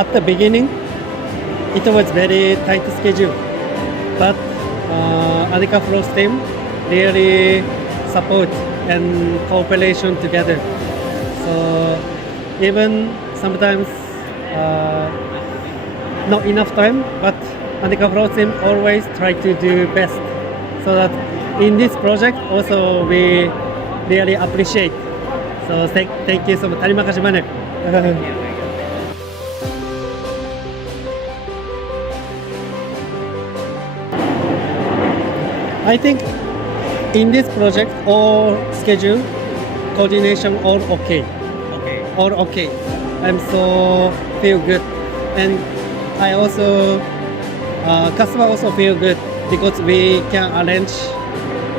At the beginning, it was very tight schedule, but ANEKA FROZE team really support and cooperation together. So even sometimes not enough time, but ANEKA FROZE team always try to do best. So that in this project also we really appreciate. So thank you so much. Terima kasih banyak. I think in this project all schedule coordination all okay. All okay. I'm so feel good, and I also customer also feel good because we can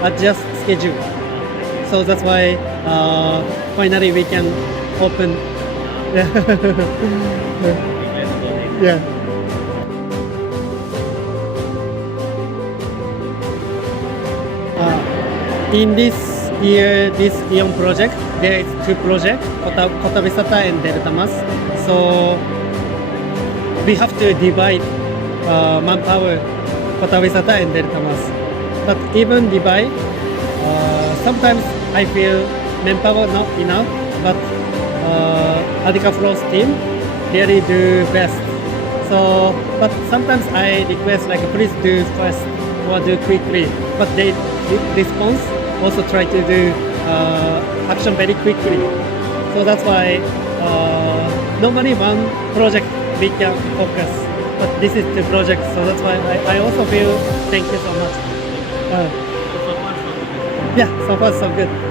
adjust schedule. So that's why finally we can open. Yeah. In this year, this AEON project, there is two projects, Terbesar and DELTAMAS. So we have to divide manpower, Terbesar and DELTAMAS. But even Dubai, sometimes I feel manpower not enough, but ANEKA Froze team really do best. So, but sometimes I request like please do fast or do quickly, but they response also try to do action very quickly. So that's why normally one project we can focus, but this is the project, so that's why I also feel thank you so much. Yeah, so far so good.